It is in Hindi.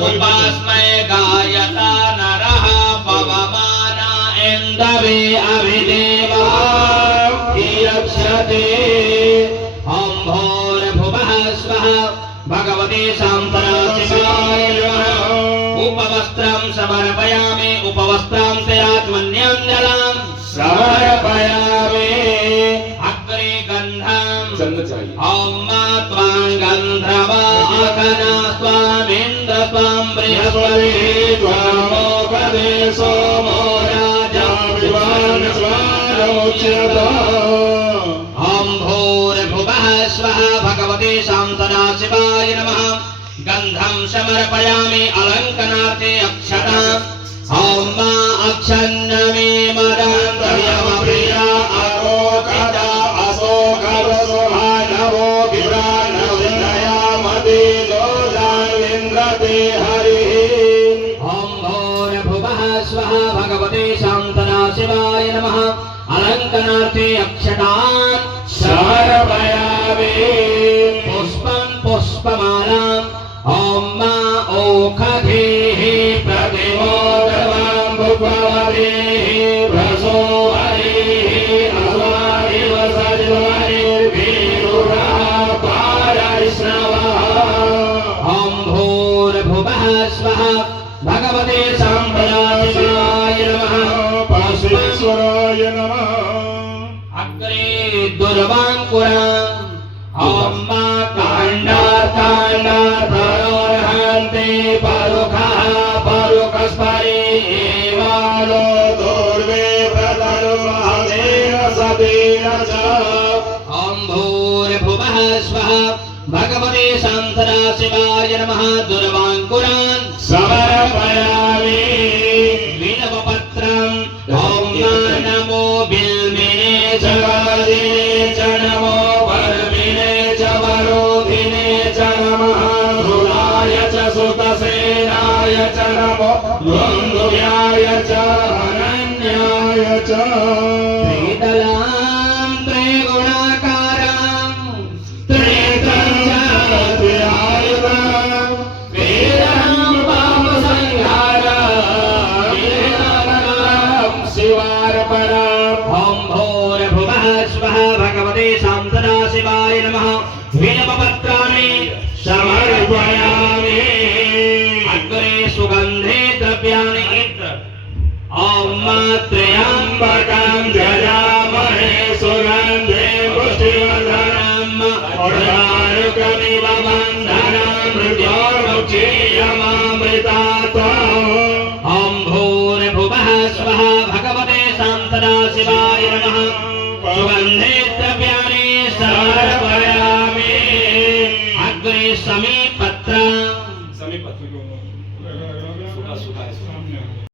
उपास्मय गायता नरः पवमाना इन्द्रवे अभिदेवा यक्षते भूर्भुवः स्वः भगवते शान्तराशिवाय नमः उपवस्त्रं समर्पयामि उपवस्त्रं तयात्मन्यं जलं समर्पयामि अग्रे गन्धं ॐ त्वां गन्धर्वाकना स्वामिन्द्र त्वां बृहस्पतिः त्वां मोकदे सोमो राजा विवान् स्वानमुच्यते ॐ भूर्भुवः स्वः भगवते शान्तराशिवाय नमः गन्धं समर्पयामि अलङ्कनार्थे अक्षताम् ॐ अक्षन्नमे मदन्तयमप्रिया अरोकदा अशोकरसोहानवो विभ्राणविन्द्रया मदीनो जान्विन्द्रते हरिः ॐ भूर्भुवः स्वः भगवते शान्तराशिवाय नमः अलङ्कनार्थे अक्षतान् समर्पयामि पुष्पं पुष्पमालाम् ॐ ओखधेः प्रतिमोदवां भुवदेः भ्रसो हरिः अस्मादिव सजवरिर्भिरुरः पारैष्णवः ॐ भूर्भुवः स्वः भगवते शान्तराशिवाय नमः परमेश्वराय नमः अग्रे दुर्वाङ्कुरम् ॐ काण्डार्थाण्डार्थरोर्हन्ते परुखः परुखस्परि एवालो दूर्वे प्रतरुमहदेन सतेन च ॐ भूर्भुवः स्वः भगवते शान्तराशिवाय नमः दुर्वाङ्कुरान् समर्पयामि बिल्वपत्रम् ॐ नमो बिल्मिने जगदिने च नमो वर्मिने च वरोधिने च नमः ध्रुवाय च सुतसेनाय च नमो द्वन्द्व्याय च अनन्याय च त्रिदलां त्रिगुणाकारां त्रिनेत्रं च त्रिआयुधं वीरं पापसंहारं शिवार्पणम् ॐ भूर्भुवः स्वः भगवते शान्तराशिवाय नमः बिल्वपत्राणि समर्पयामि अग्रे सुगन्धे द्रव्याणि ॐ त्र्यम्बकं यजामहे सुगन्धे पुष्टिवर्धनम् उर्वारुकमिव बन्धनं मृत्योर्मुक्षीयमामृतात् ॐ भूर्भुवः स्वः भगवते शान्तराशिवाय नमः सुगन्धे द्रव्याणि समर्पयामि अग्रे समीपत्र